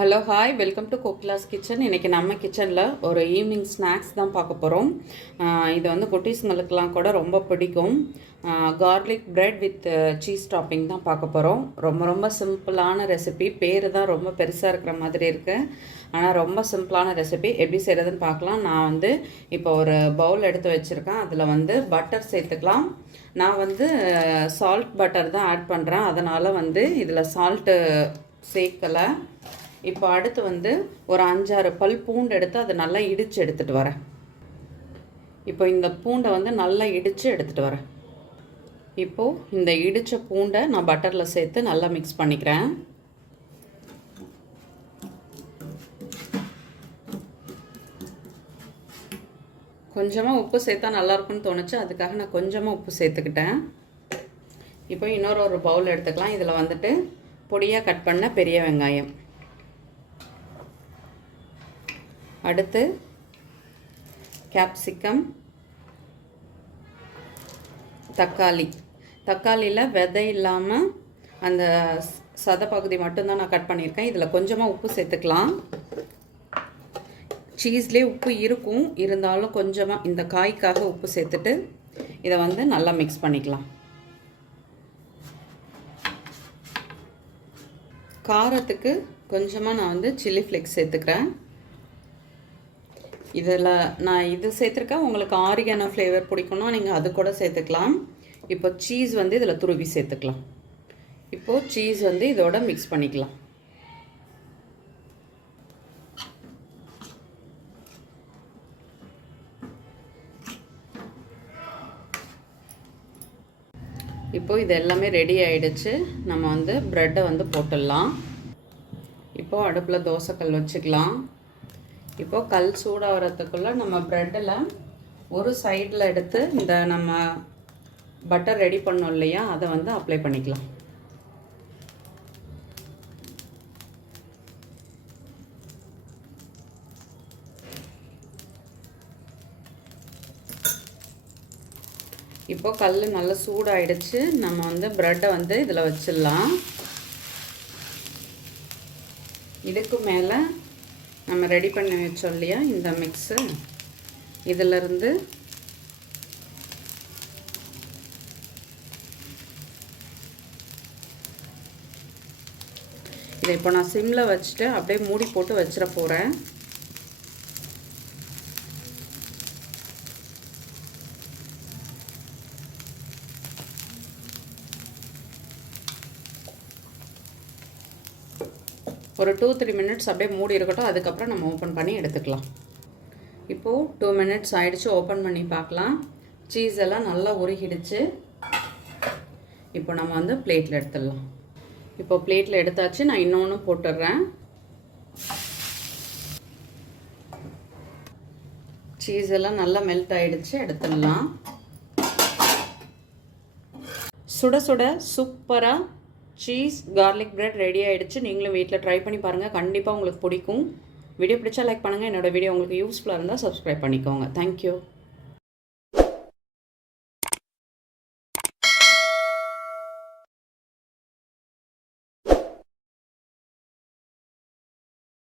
Hello hi welcome to Kokila's kitchen. இன்றைக்கி நம்ம கிச்சனில் ஒரு ஈவினிங் ஸ்நாக்ஸ் தான் பார்க்க போகிறோம். இது வந்து குட்டீஸுங்களுக்கெலாம் கூட ரொம்ப பிடிக்கும். Garlic bread with cheese topping தான் பார்க்க போகிறோம். ரொம்ப சிம்பிளான ரெசிபி. பேர் தான் ரொம்ப பெருசாக இருக்கிற மாதிரி இருக்குது, ஆனால் ரொம்ப சிம்பிளான ரெசிபி. எப்படி செய்கிறதுன்னு பார்க்கலாம். நான் வந்து இப்போ ஒரு பவுல் எடுத்து வச்சுருக்கேன். அதில் வந்து பட்டர் சேர்த்துக்கலாம். நான் வந்து சால்ட் பட்டர் தான் ஆட் பண்ணுறேன், அதனால் வந்து இதில் சால்ட்டு சேர்க்கலை. இப்போ அடுத்து வந்து ஒரு 5-6 பல் பூண்டு எடுத்து அதை நல்லா இடித்து எடுத்துகிட்டு வரேன். இப்போ இந்த பூண்டை வந்து நல்லா இடித்து எடுத்துகிட்டு வரேன். இப்போது இந்த இடித்த பூண்டை நான் பட்டரில் சேர்த்து நல்லா மிக்ஸ் பண்ணிக்கிறேன். கொஞ்சமாக உப்பு சேர்த்தா நல்லாயிருக்குன்னு தோணுச்சு, அதுக்காக நான் கொஞ்சமாக உப்பு சேர்த்துக்கிட்டேன். இப்போ இன்னொரு பவுல் எடுத்துக்கலாம். இதில் வந்துட்டு பொடியாக கட் பண்ண பெரிய வெங்காயம், அடுத்து கேப்சிகம், தக்காளியில் விதை இல்லாமல் அந்த சதை பகுதி மட்டும்தான் நான் கட் பண்ணியிருக்கேன். இதில் கொஞ்சமாக உப்பு சேர்த்துக்கலாம். சீஸ்லேயே உப்பு இருக்கும், இருந்தாலும் கொஞ்சமாக இந்த காய்க்காக உப்பு சேர்த்துட்டு இதை வந்து நல்லா மிக்ஸ் பண்ணிக்கலாம். காரத்துக்கு கொஞ்சமாக நான் வந்து சில்லி ஃப்ளேக்ஸ் சேர்த்துக்கிறேன். இதில் நான் இது சேர்த்துருக்கேன். உங்களுக்கு ஆரிகானோ ஃப்ளேவர் பிடிக்கும்னா நீங்கள் அது கூட சேர்த்துக்கலாம். இப்போ சீஸ் வந்து இதில் துருவி சேர்த்துக்கலாம். இப்போது சீஸ் வந்து இதோட மிக்ஸ் பண்ணிக்கலாம். இப்போது இது எல்லாமே ரெடி ஆகிடுச்சு. நம்ம வந்து ப்ரெட்டை வந்து போட்டுடலாம். இப்போது அடுப்பில் தோசைக்கல் வச்சுக்கலாம். இப்போது கல் சூடாகிறதுக்குள்ளே நம்ம ப்ரெட்டில் ஒரு சைடில் எடுத்து இந்த நம்ம பட்டர் ரெடி பண்ணோம் இல்லையா, அதை வந்து அப்ளை பண்ணிக்கலாம். இப்போது கல் நல்லா சூடாகிடுச்சு. நம்ம வந்து ப்ரெட்டை வந்து இதில் வச்சிடலாம். இதுக்கு மேலே நம்ம ரெடி பண்ணி வச்சோம் இல்லையா இந்த மிக்ஸு, இதிலிருந்து இதை இப்போ நான் சிம்மில் வச்சுட்டு அப்படியே மூடி போட்டு வச்சிட போகிறேன். ஒரு 2-3 மினிட்ஸ் அப்படியே மூடி இருக்கட்டும். அதுக்கப்புறம் நம்ம ஓப்பன் பண்ணி எடுத்துக்கலாம். இப்போது 2 மினிட்ஸ் ஆகிடுச்சு. ஓப்பன் பண்ணி பார்க்கலாம். சீஸ் எல்லாம் நல்லா உருகிடுச்சு. இப்போ நம்ம வந்து பிளேட்டில் எடுத்துடலாம். இப்போ பிளேட்டில் எடுத்தாச்சு. நான் இன்னொன்று போட்டுடுறேன். சீஸ் எல்லாம் நல்லா மெல்ட் ஆகிடுச்சு. எடுத்துடலாம். சுட சுட சூப்பராக சீஸ் கார்லிக் பிரெட் ரெடி ஆகிடுச்சு. நீங்களும் வீட்டில் ட்ரை பண்ணி பாருங்கள். கண்டிப்பாக உங்களுக்கு பிடிக்கும். வீடியோ பிடிச்சா லைக் பண்ணுங்கள். என்னோடய வீடியோ உங்களுக்கு யூஸ்ஃபுல்லாக இருந்தால் சப்ஸ்கிரைப் பண்ணிக்கோங்க. தேங்க்யூ.